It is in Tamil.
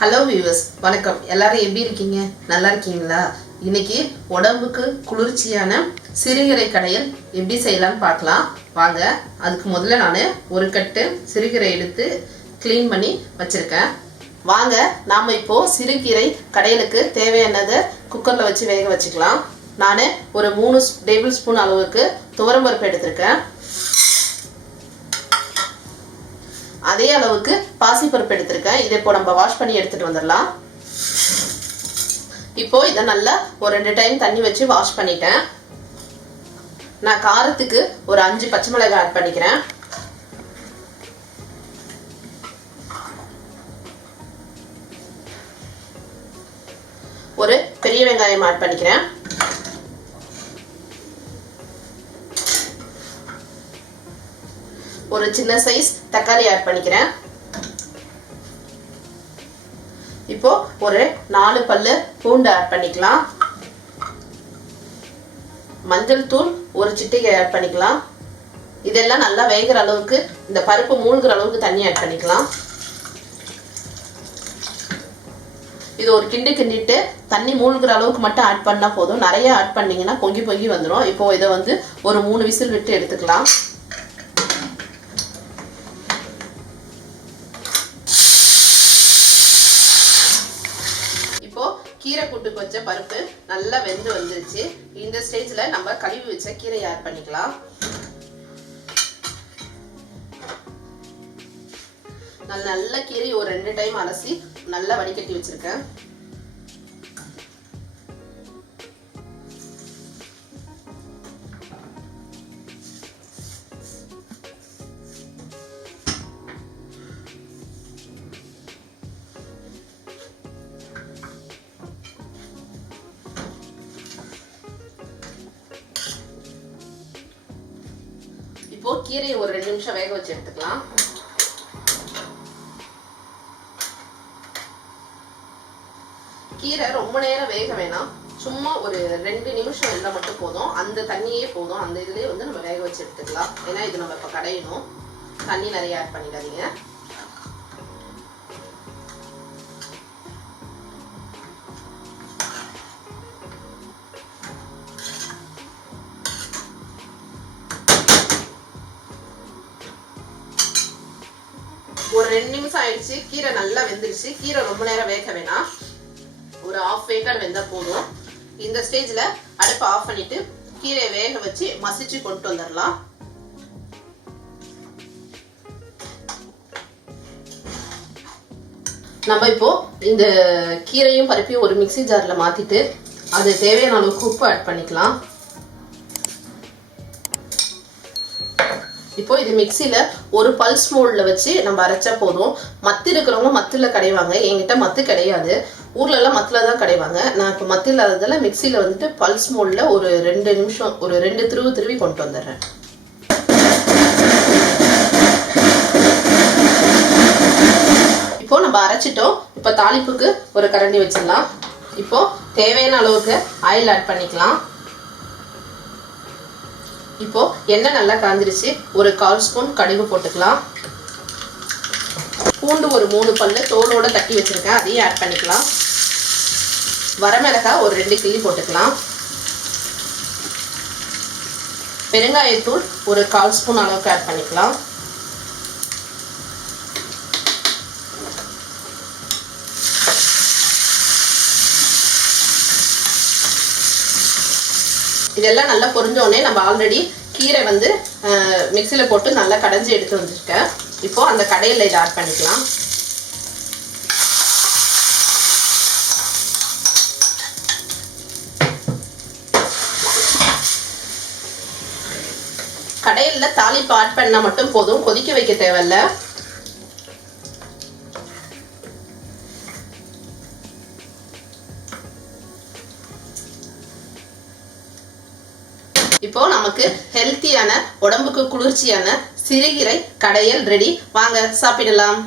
ஹலோ வியூவர்ஸ் வணக்கம். எல்லாரும் எப்படி இருக்கீங்க? நல்லா இருக்கீங்களா? இன்னைக்கு உடம்புக்கு குளிர்ச்சியான சிறுகீரை கடையில் எப்படி செய்யலாம்னு பார்க்கலாம். வாங்க அதுக்கு முதல்ல நான் ஒரு கட்டு சிறுகீரை எடுத்து க்ளீன் பண்ணி வச்சுருக்கேன். வாங்க நாம் இப்போது சிறுகீரை கடையலுக்கு தேவையானதை குக்கரில் வச்சு வேக வச்சுக்கலாம். நான் ஒரு மூணு டேபிள் ஸ்பூன் அளவுக்கு துவரம்பருப்பு எடுத்திருக்கேன். அதே அளவுக்கு பாசிப்பருப்பு எடுத்திருக்கேன். இதை இப்போ நம்ம வாஷ் பண்ணி எடுத்துட்டு வந்துடலாம். இப்போ இதை நல்லா ஒரு ரெண்டு டைம் தண்ணி வச்சு வாஷ் பண்ணிட்டேன். நான் காரத்துக்கு ஒரு அஞ்சு பச்சை மிளகாய் ஆட் பண்ணிக்கிறேன். ஒரு பெரிய வெங்காயம் ஆட் பண்ணிக்கிறேன். ஒரு சின்ன சைஸ் தக்காளி ஆட் பண்ணிக்கிறேன். இப்போ ஒரு நாலு பல்லு பூண்டு ஆட் பண்ணிக்கலாம். மஞ்சள் தூள் ஒரு சிட்டிகை ஆட் பண்ணிக்கலாம். இதெல்லாம் நல்லா வேகிற அளவுக்கு இந்த பருப்பு மூழ்கிற அளவுக்கு தண்ணி ஆட் பண்ணிக்கலாம். இது ஒரு கிண்டு கிண்டிட்டு தண்ணி மூழ்கிற அளவுக்கு மட்டும் ஆட் பண்ணால் போதும். நிறைய ஆட் பண்ணீங்கன்னா பொங்கி பொங்கி வந்துடும் இப்போ இதை வந்து ஒரு மூணு விசில் விட்டு எடுத்துக்கலாம் இப்போ கீரை வச்ச பருப்பு நல்லா வெந்து வந்துருச்சு. இந்த ஸ்டேஜ்ல நம்ம கழுவி வச்ச கீரை ஆட் பண்ணிக்கலாம். நான் நல்ல கீரை ஒரு ரெண்டு டைம் அலசி நல்லா வடிகட்டி வச்சிருக்கேன். இப்போ கீரையை ஒரு ரெண்டு நிமிஷம் வேக வச்சு எடுத்துக்கலாம். கீரை ரொம்ப நேரம் வேக வேணாம். சும்மா ஒரு ரெண்டு நிமிஷம் இருந்தால் மட்டும் போதும். அந்த தண்ணியே போதும். அந்த இதுலேயே வந்து நம்ம வேக வச்சு எடுத்துக்கலாம். ஏன்னா இது நம்ம இப்போ கடையணும். தண்ணி நிறைய ஆட் பண்ணிடாதீங்க. ஒரு ரெண்டு நிமிஷம் ஆயிடுச்சு. கீரை நல்லா வெந்துருச்சு. கீரை ரொம்ப நேரம் வேக வேணாம். ஒரு ஆஃப் வேக்காடு வெந்தா போதும். இந்த ஸ்டேஜ்ல அடுப்பை ஆஃப் பண்ணிட்டு கீரையை வேக வச்சு மசிச்சு கொண்டு வந்துடலாம் நம்ம இப்போ இந்த கீரையும் பருப்பையும் ஒரு மிக்ஸி ஜாரில் மாத்திட்டு அது தேவையான அளவுக்கு உப்பு ஆட் பண்ணிக்கலாம். இப்போ இது மிக்சியில ஒரு பல்ஸ் மோல்ல வச்சு நம்ம அரைச்சா போதும். மத்து இருக்கிறவங்க மத்தில கடைவாங்க. என்கிட்ட மத்து கிடையாது. ஊர்ல எல்லாம் மத்துல தான் கடைவாங்க. நான் இப்போ மத்து இல்லாததால மிக்சியில வந்துட்டு பல்ஸ் மோல்ல ஒரு ரெண்டு நிமிஷம் ஒரு ரெண்டு திருவு திருவி கொண்டு வந்துடுறேன். இப்போ நம்ம அரைச்சிட்டோம். இப்போ தாளிப்புக்கு ஒரு கரண்டி வச்சிடலாம். இப்போ தேவையான அளவுக்கு ஆயில் ஆட் பண்ணிக்கலாம். இப்போ எண்ணெய் நல்லா காஞ்சிருச்சு. ஒரு கால் ஸ்பூன் கடுகு போட்டுக்கலாம். பூண்டு ஒரு மூணு பல்லு தோலோட தட்டி வச்சிருக்கேன். அதையும் ஆட் பண்ணிக்கலாம். வரமிளகாய் ஒரு ரெண்டு கிள்ளி போட்டுக்கலாம். பெருங்காயத்தூள் ஒரு கால் ஸ்பூன் அளவுக்கு ஆட் பண்ணிக்கலாம். இதெல்லாம் நல்லா பொரிஞ்சோடனே நம்ம ஆல்ரெடி கீரை வந்து மிக்சியில் போட்டு நல்லா கடைஞ்சி எடுத்து வந்திருக்கேன். இப்போ அந்த கடையில் இதை ஆட் பண்ணிக்கலாம். கடையில் தாளிப்பு ஆட் பண்ணால் மட்டும் போதும். கொதிக்க வைக்க தேவையில்ல. இப்போ நமக்கு ஹெல்த்தியான உடம்புக்கு குளிர்ச்சியான சிறுகீரை கடையல் ரெடி வாங்க சாப்பிடலாம்.